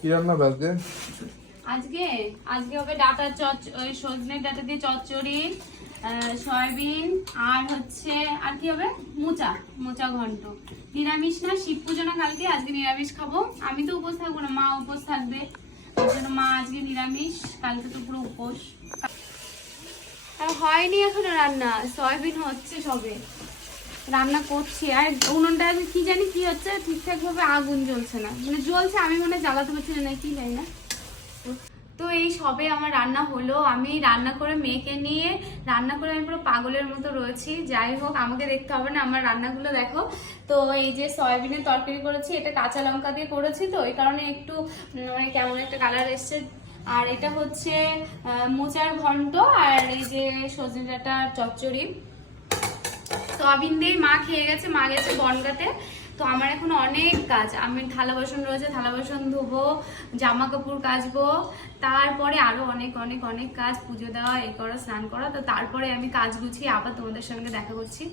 কি রান্না আজকে? আজকে আজকে হবে ডাঁটার ওই সজনের ডাঁটা দিয়ে চচ্চড়ি, সয়াবিন আর হচ্ছে আর কি হবে মোচা মোচা ঘন্ট। নিরামিষ না, শিব পুজো না কালকে, আজকে নিরামিষ খাবো। আমি তো উপোস থাকবো না, মা উপোস থাকবে, ওই জন্য মা আজকে নিরামিষ, কালকে তো পুরো উপোস। আর হয়নি এখনো রান্না, সয়াবিন হচ্ছে সবে, রান্না করছি। আর উনুনটা কি জানি কি হচ্ছে, ঠিকঠাক ভাবে আগুন জ্বলছে না, মানে জ্বলছে, আমি মনে হয় জ্বালাতে পারছি না, কি জানি না। তো এই সবে আমার রান্না হলো, আমি রান্না করে মেয়েকে নিয়ে রান্না করে আমি পুরো পাগলের মতো রয়েছি। যাই হোক, আমাকে দেখতে হবে না, আমার রান্নাগুলো দেখো। তো এই যে সয়াবিনের তরকারি করেছি, এটা কাঁচা লঙ্কা দিয়ে করেছি, তো এই কারণে একটু মানে কেমন একটা কালার এসছে। আর এটা হচ্ছে মোচার ঘন্ট, আর এই যে সজনে ডাঁটার চচ্চড়ি। সয়াবিন দিয়ে মা খেয়ে গেছে, মা গেছে বনগাঁতে। তো আমার এখন অনেক কাজ, আমি থালা বাসন রয়েছে, থালা বাসন ধোবো, জামা কাপড় কাচবো, তারপরে আরো অনেক অনেক অনেক কাজ, পুজো দেওয়া, এ করা, স্নান করা। তো তারপরে আমি কাজ গুছিয়ে আবার তোমাদের সঙ্গে দেখা করছি।